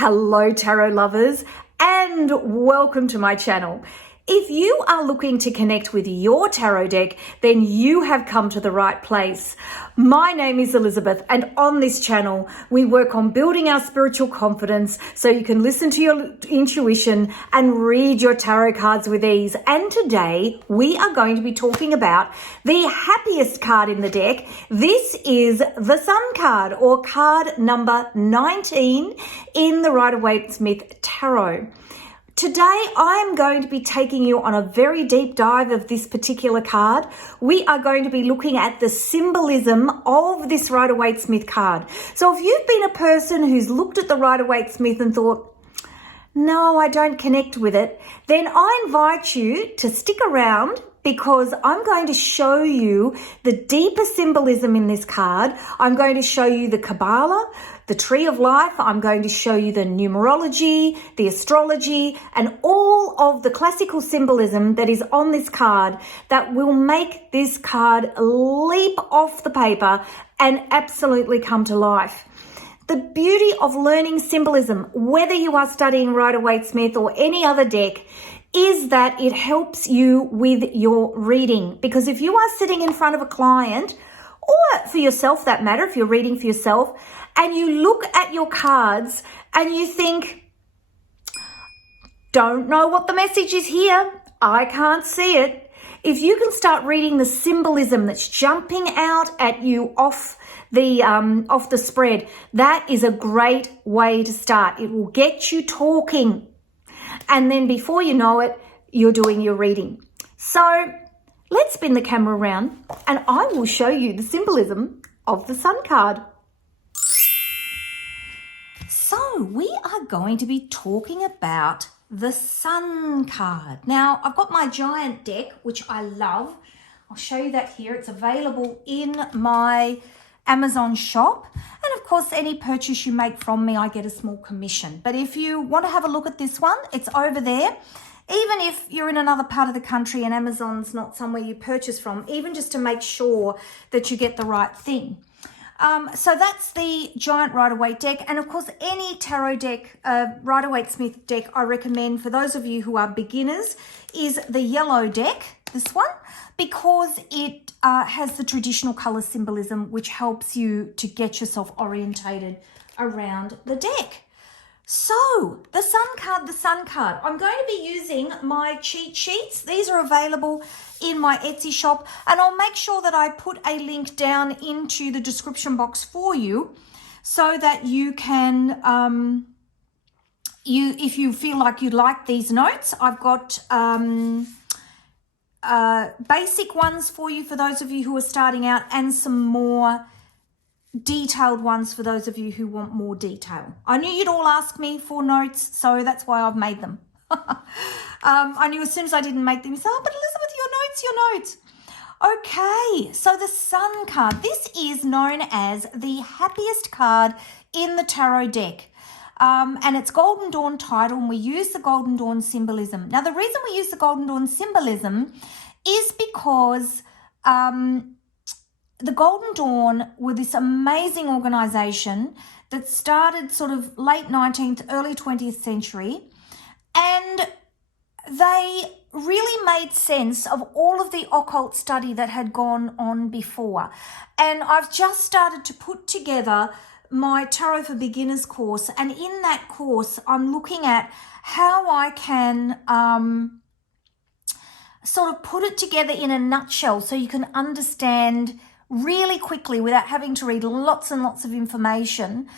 Hello tarot lovers and welcome to my channel. If you are looking to connect with your tarot deck, then you have come to the right place. My name is Elizabeth, and on this channel, we work on building our spiritual confidence so you can listen to your intuition and read your tarot cards with ease. And today, we are going to be talking about the happiest card in the deck. This is the Sun card, or card number 19 in the Rider-Waite-Smith Tarot. Today, I'm going to be taking you on a very deep dive of this particular card. We are going to be looking at the symbolism of this Rider-Waite-Smith card. So if you've been a person who's looked at the Rider-Waite-Smith and thought, no, I don't connect with it, then I invite you to stick around because I'm going to show you the deeper symbolism in this card. I'm going to show you the Kabbalah, the Tree of Life. I'm going to show you the numerology, the astrology, and all of the classical symbolism that is on this card that will make this card leap off the paper and absolutely come to life. The beauty of learning symbolism, whether you are studying Rider-Waite-Smith or any other deck, is that it helps you with your reading. Because if you are sitting in front of a client, or for yourself that matter, if you're reading for yourself, and you look at your cards and you think, don't know what the message is here, I can't see it. If you can start reading the symbolism that's jumping out at you off the spread, that is a great way to start. It will get you talking. And then before you know it, you're doing your reading. So let's spin the camera around and I will show you the symbolism of the Sun card. So we are going to be talking about the Sun card. Now, I've got my giant deck, which I love. I'll show you that here. It's available in my Amazon shop. And of course, any purchase you make from me, I get a small commission. But if you want to have a look at this one, it's over there. Even if you're in another part of the country and Amazon's not somewhere you purchase from, even just to make sure that you get the right thing. So that's the giant Rider-Waite deck. And of course, any tarot deck, Rider-Waite-Smith deck, I recommend for those of you who are beginners is the yellow deck, this one, because it has the traditional color symbolism, which helps you to get yourself orientated around the deck. So the Sun card. I'm going to be using my cheat sheets. These are available in my Etsy shop, and I'll make sure that I put a link down into the description box for you so that you can, if you feel like you'd like these notes, I've got basic ones for you for those of you who are starting out, and some more detailed ones for those of you who want more detail. I knew you'd all ask me for notes, so that's why I've made them. I knew as soon as I didn't make them, you say, oh, but Elizabeth, your notes. Okay, so the Sun card. This is known as the happiest card in the tarot deck. And it's Golden Dawn title, and we use the Golden Dawn symbolism. Now, the reason we use the Golden Dawn symbolism is because the Golden Dawn were this amazing organization that started sort of late 19th, early 20th century, and they really made sense of all of the occult study that had gone on before. And I've just started to put together my Tarot for Beginners course, and in that course, I'm looking at how I can sort of put it together in a nutshell so you can understand really quickly without having to read lots and lots of information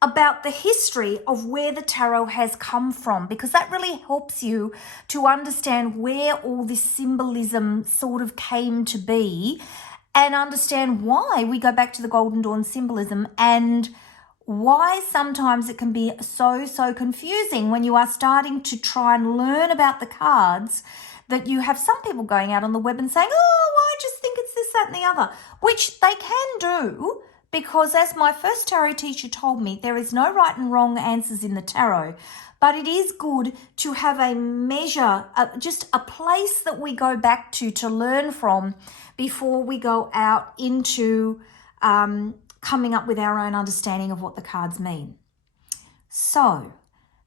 about the history of where the tarot has come from, because that really helps you to understand where all this symbolism sort of came to be and understand why we go back to the Golden Dawn symbolism and why sometimes it can be so confusing when you are starting to try and learn about the cards, that you have some people going out on the web and saying, oh, I just think it's this, that, and the other, which they can do, because as my first tarot teacher told me, there is no right and wrong answers in the tarot, but it is good to have a measure, just a place that we go back to learn from before we go out into coming up with our own understanding of what the cards mean. So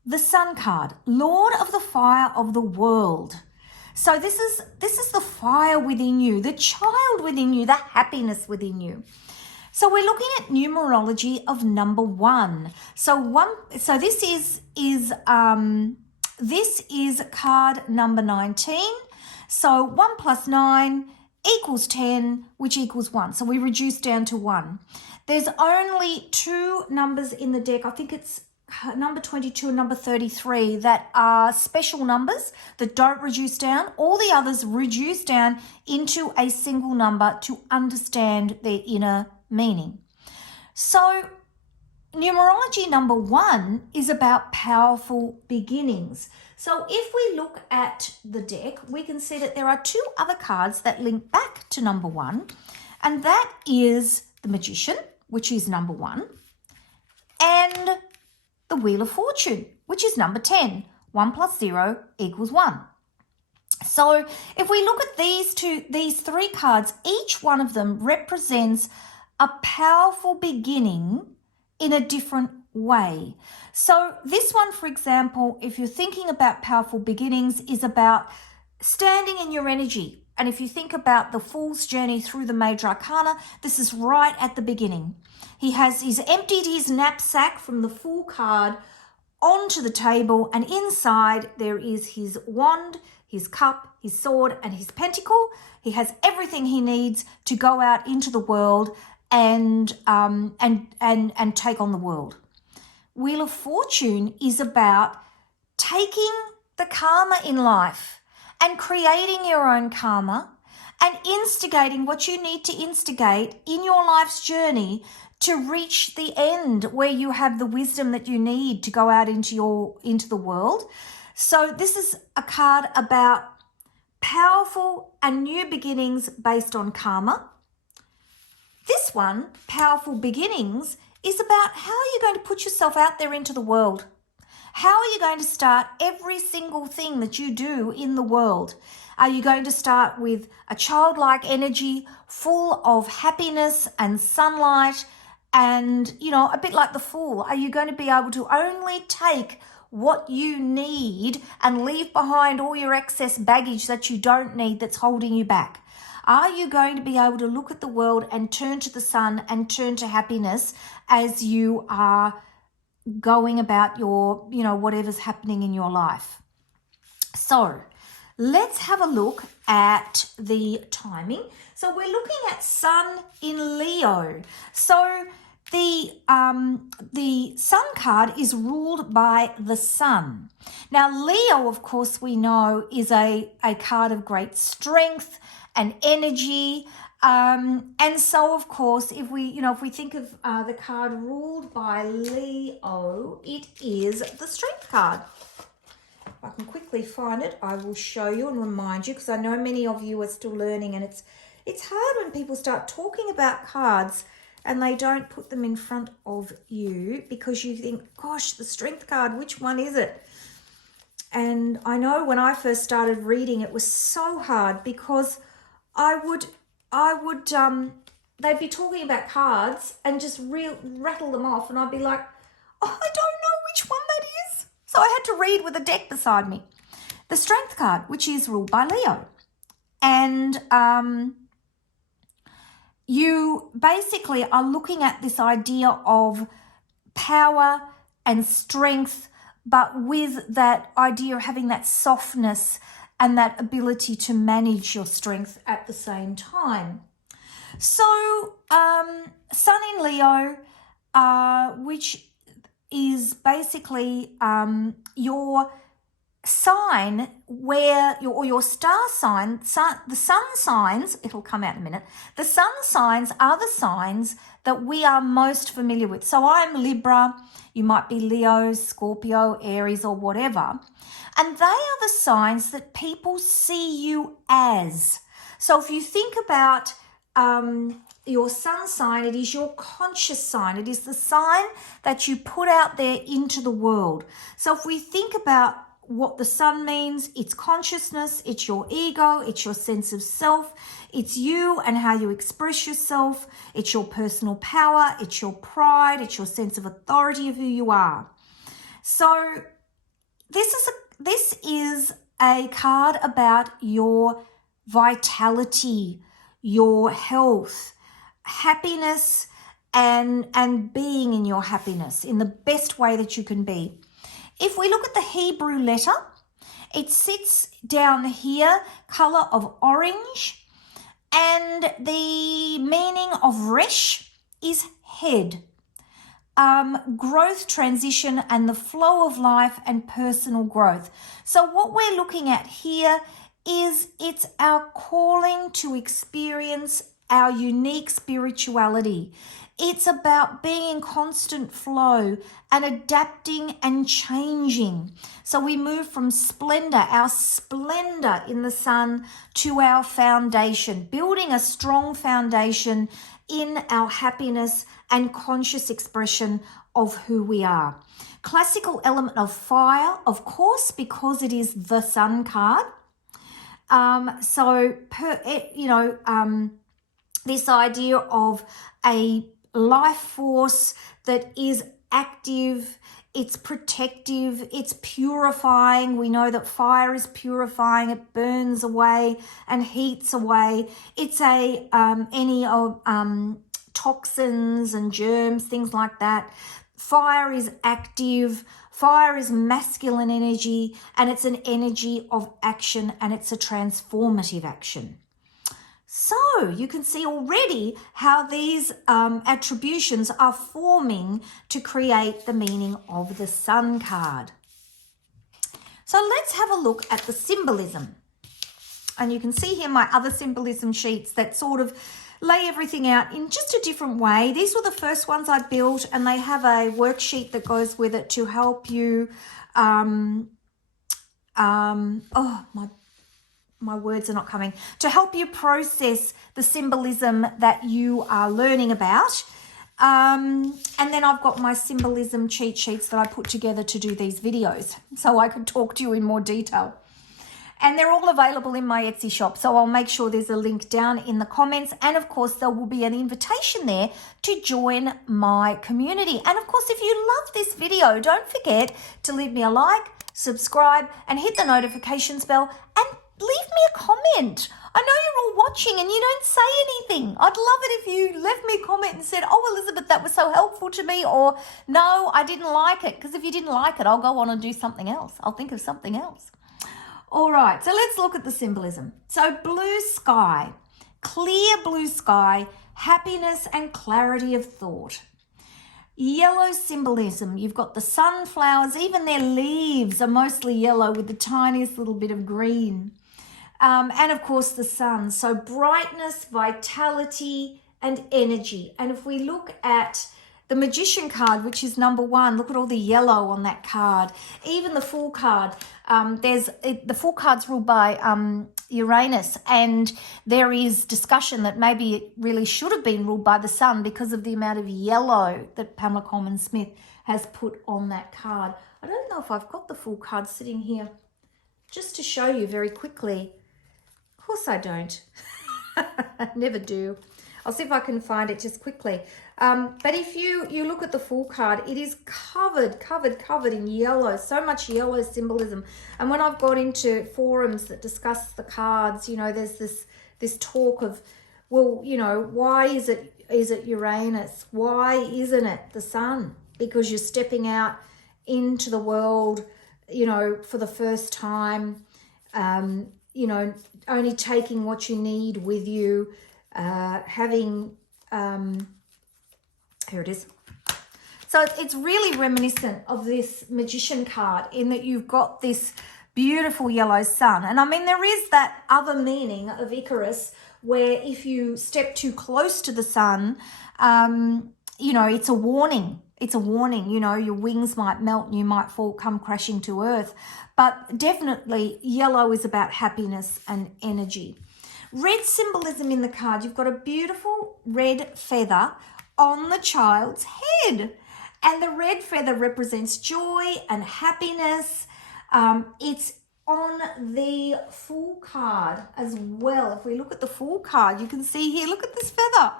the Sun card, Lord of the fire of the world. So this is the fire within you, the child within you, the happiness within you. So we're looking at numerology of number 1. So this is card number 19. So 1 plus 9 equals 10, which equals 1. So we reduce down to 1. There's only 2 numbers in the deck. I think it's number 22 and number 33 that are special numbers that don't reduce down. All the others reduce down into a single number to understand their inner meaning. So numerology number 1 is about powerful beginnings. So if we look at the deck, we can see that there are 2 other cards that link back to number 1, and that is the Magician, which is number 1, and the Wheel of Fortune, which is number 10. 1 plus 0 equals 1. So if we look at these 3 cards, each one of them represents a powerful beginning in a different way. So this one, for example, if you're thinking about powerful beginnings, is about standing in your energy. And if you think about the Fool's journey through the Major Arcana, this is right at the beginning. He's emptied his knapsack from the Fool card onto the table, and inside there is his wand, his cup, his sword, and his pentacle. He has everything he needs to go out into the world and take on the world. Wheel of Fortune is about taking the karma in life and creating your own karma and instigating what you need to instigate in your life's journey to reach the end where you have the wisdom that you need to go out into the world. So this is a card about powerful and new beginnings based on karma. This one, Powerful Beginnings, is about how you're going to put yourself out there into the world. How are you going to start every single thing that you do in the world? Are you going to start with a childlike energy full of happiness and sunlight and, a bit like the Fool? Are you going to be able to only take what you need and leave behind all your excess baggage that you don't need that's holding you back? Are you going to be able to look at the world and turn to the sun and turn to happiness as you are going about your, whatever's happening in your life? So let's have a look at the timing. So we're looking at Sun in Leo. So the Sun card is ruled by the Sun. Now, Leo, of course, we know is a card of great strength and energy. And so, of course, if we think of the card ruled by Leo, it is the Strength card. If I can quickly find it, I will show you and remind you, because I know many of you are still learning, and it's hard when people start talking about cards and they don't put them in front of you, because you think, gosh, the Strength card, which one is it? And I know when I first started reading, it was so hard, because I would they'd be talking about cards and just rattle them off, and I'd be like, oh, I don't know which one that is. So I had to read with a deck beside me. The Strength card, which is ruled by Leo. And you basically are looking at this idea of power and strength, but with that idea of having that softness and that ability to manage your strength at the same time. So, Sun in Leo, which is basically your sign where your star sign, the sun signs, it'll come out in a minute. The sun signs are the signs that we are most familiar with. So I'm Libra, you might be Leo, Scorpio, Aries, or whatever. And they are the signs that people see you as. So if you think about your sun sign, it is your conscious sign. It is the sign that you put out there into the world. So if we think about what the sun means, it's consciousness, it's your ego, it's your sense of self, it's you and how you express yourself, it's your personal power, it's your pride, it's your sense of authority of who you are. So this is a card about your vitality, your health, happiness, and being in your happiness in the best way that you can be. If we look at the Hebrew letter, it sits down here, color of orange, and the meaning of resh is head. Growth, transition, and the flow of life and personal growth. So what we're looking at here is it's our calling to experience our unique spirituality. It's about being in constant flow and adapting and changing. So we move from splendor, our splendor in the sun, to our foundation, building a strong foundation in our happiness and conscious expression of who we are. Classical element of fire, of course, because it is the sun card. This idea of a life force that is active, it's protective, it's purifying. We know that fire is purifying, it burns away and heats away. It's any toxins and germs, things like that. Fire is active, fire is masculine energy, and it's an energy of action, and it's a transformative action. So you can see already how these attributions are forming to create the meaning of the sun card. So let's have a look at the symbolism. And you can see here my other symbolism sheets that sort of lay everything out in just a different way. These were the first ones I built, and they have a worksheet that goes with it to help you my words are not coming, to help you process the symbolism that you are learning about. And then I've got my symbolism cheat sheets that I put together to do these videos so I could talk to you in more detail. And they're all available in my Etsy shop, so I'll make sure there's a link down in the comments. And of course, there will be an invitation there to join my community. And of course, if you love this video, don't forget to leave me a like, subscribe, and hit the notifications bell, and leave me a comment. I know you're all watching and you don't say anything. I'd love it if you left me a comment and said, oh, Elizabeth, that was so helpful to me, or no, I didn't like it. Because if you didn't like it, I'll go on and do something else. I'll think of something else. All right, so let's look at the symbolism. So blue sky, clear blue sky, happiness and clarity of thought. Yellow symbolism, you've got the sunflowers, even their leaves are mostly yellow with the tiniest little bit of green. And of course the sun, so brightness, vitality, and energy. And if we look at the Magician card, which is number 1, look at all the yellow on that card. Even the Fool card, the Fool card's ruled by Uranus, and there is discussion that maybe it really should have been ruled by the sun because of the amount of yellow that Pamela Coleman Smith has put on that card. I don't know if I've got the Fool card sitting here just to show you very quickly. Of course I don't. I never do. I'll see if I can find it just quickly. But if you look at the Fool card, it is covered in yellow, so much yellow symbolism. And when I've got into forums that discuss the cards, you know, there's this talk of, well, you know, why is it Uranus? Why isn't it the sun? Because you're stepping out into the world, you know, for the first time, you know, only taking what you need with you, having, here it is. So it's really reminiscent of this Magician card in that you've got this beautiful yellow sun. And I mean, there is that other meaning of Icarus where if you step too close to the sun, you know, it's a warning. It's a warning, you know, your wings might melt and you might come crashing to earth. But definitely yellow is about happiness and energy. Red symbolism in the card, you've got a beautiful red feather on the child's head. And the red feather represents joy and happiness. It's on the Fool card as well. If we look at the Fool card, you can see here, look at this feather.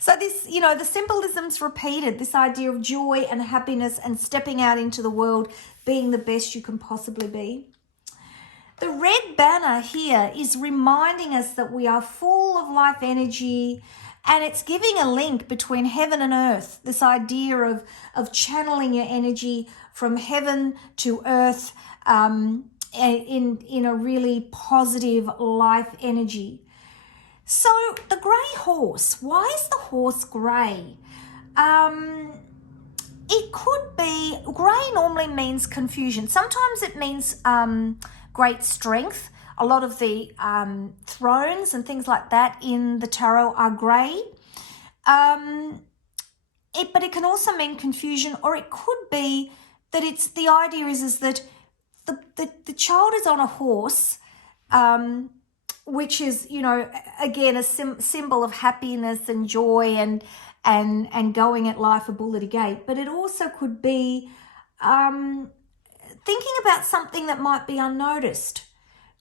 So this, the symbolism's repeated, this idea of joy and happiness and stepping out into the world, being the best you can possibly be. The red banner here is reminding us that we are full of life energy, and it's giving a link between heaven and earth, this idea of channeling your energy from heaven to earth in a really positive life energy. So the grey horse, why is the horse grey? It could be, grey normally means confusion. Sometimes it means great strength. A lot of the thrones and things like that in the tarot are grey. But it can also mean confusion, or it could be that the idea is that the child is on a horse, which is, again, a symbol of happiness and joy and going at life a bull at a gate. But it also could be thinking about something that might be unnoticed.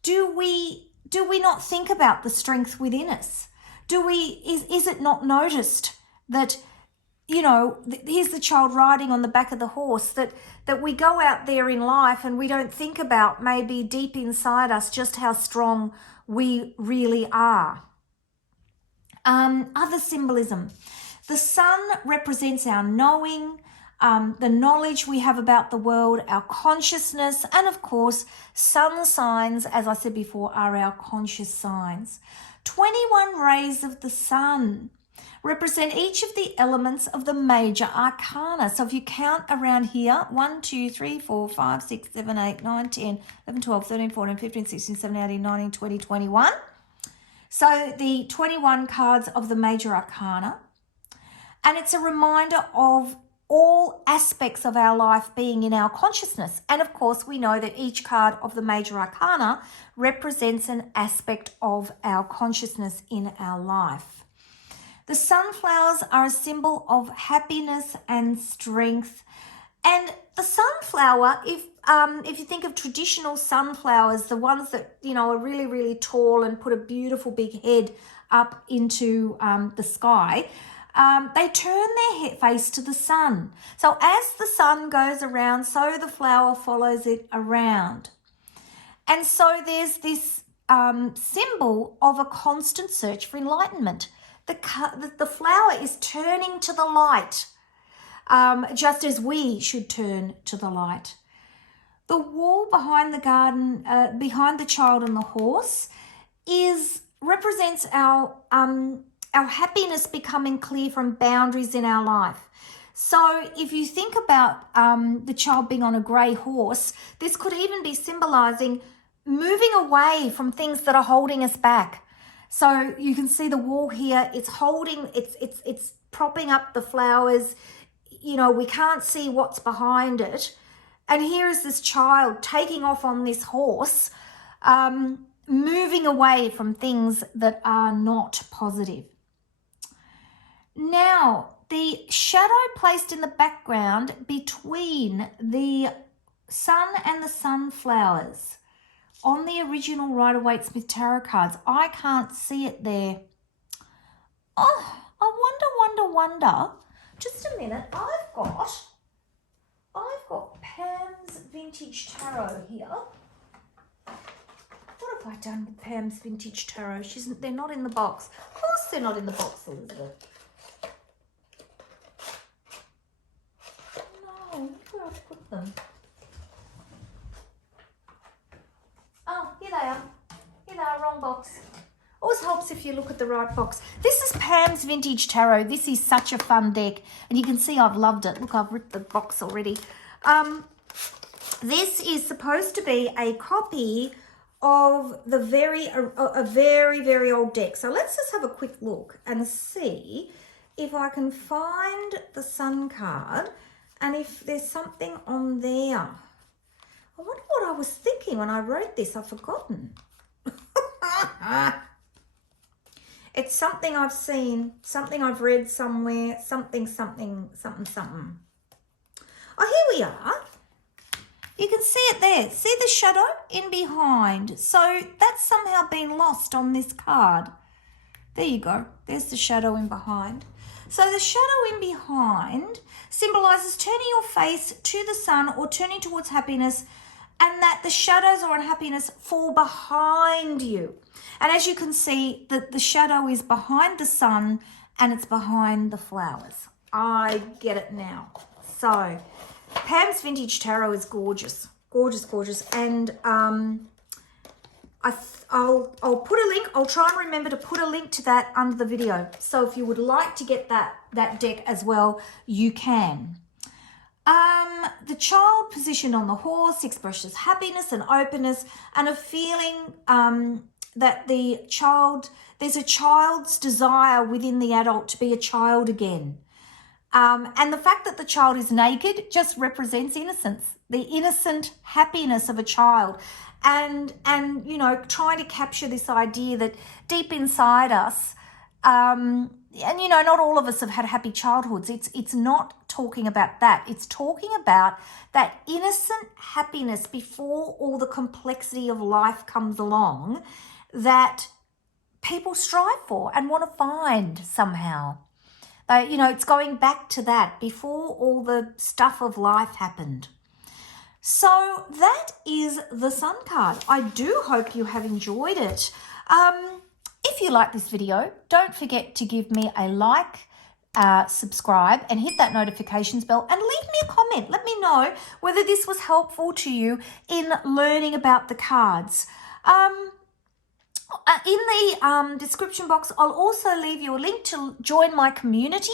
Do we not think about the strength within us? Is it not noticed that, here's the child riding on the back of the horse, that we go out there in life and we don't think about maybe deep inside us just how strong we really are. Other symbolism. The sun represents our knowing, the knowledge we have about the world, our consciousness, and of course, sun signs, as I said before, are our conscious signs. 21 rays of the sun represent each of the elements of the major arcana. So if you count around here, 1, 2, 3, 4, 5, 6, 7, 8, 9, 10, 11, 12, 13, 14, 15, 16, 17, 18, 19, 20, 21. So the 21 cards of the major arcana. And it's a reminder of all aspects of our life being in our consciousness. And of course, we know that each card of the major arcana represents an aspect of our consciousness in our life. The sunflowers are a symbol of happiness and strength. And the sunflower, if you think of traditional sunflowers, the ones that, are really, really tall and put a beautiful big head up into the sky, they turn their face to the sun. So as the sun goes around, so the flower follows it around. And so there's this symbol of a constant search for enlightenment. The flower is turning to the light, just as we should turn to the light. The wall behind the garden, behind the child and the horse, represents our happiness becoming clear from boundaries in our life. So if you think about the child being on a grey horse, this could even be symbolizing moving away from things that are holding us back. So you can see the wall here, it's propping up the flowers. We can't see what's behind it. And here is this child taking off on this horse, moving away from things that are not positive. Now, the shadow placed in the background between the sun and the sunflowers on the original Rider-Waite-Smith tarot cards, I can't see it there. Oh, I wonder. Just a minute. I've got Pam's Vintage Tarot here. What have I done with Pam's Vintage Tarot? They're not in the box. Of course they're not in the box, Elizabeth. No, where I've put them. Oh, here they are. Here they are, wrong box. Always helps if you look at the right box. This is Pam's Vintage Tarot. This is such a fun deck. And you can see I've loved it. Look, I've ripped the box already. This is supposed to be a copy of a very, very old deck. So let's just have a quick look and see if I can find the sun card and if there's something on there. I wonder what I was thinking when I wrote this. I've forgotten. It's something I've seen, something I've read somewhere, something. Oh, here we are. You can see it there. See the shadow in behind? So that's somehow been lost on this card. There you go. There's the shadow in behind. So the shadow in behind symbolizes turning your face to the sun or turning towards happiness, and that the shadows or unhappiness fall behind you. And as you can see, the shadow is behind the sun and it's behind the flowers. I get it now. So Pam's Vintage Tarot is gorgeous, gorgeous, gorgeous. And I'll put a link. I'll try and remember to put a link to that under the video. So if you would like to get that deck as well, you can. The child positioned on the horse expresses happiness and openness and a feeling that there's a child's desire within the adult to be a child again. And the fact that the child is naked just represents innocence, the innocent happiness of a child. And you know, trying to capture this idea that deep inside us, and you know, not all of us have had happy childhoods. It's not talking about that. It's talking about that innocent happiness before all the complexity of life comes along that people strive for and want to find somehow. You know, it's going back to that before all the stuff of life happened. So that is the Sun card. I do hope you have enjoyed it. If you like this video, don't forget to give me a like, subscribe, and hit that notifications bell, and leave me a comment. Let me know whether this was helpful to you in learning about the cards. In the description box, I'll also leave you a link to join my community.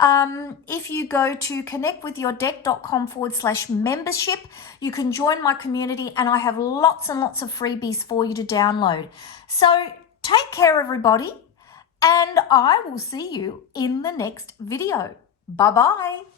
If you go to connectwithyourdeck.com/membership, you can join my community, and I have lots and lots of freebies for you to download. So take care, everybody, and I will see you in the next video. Bye-bye.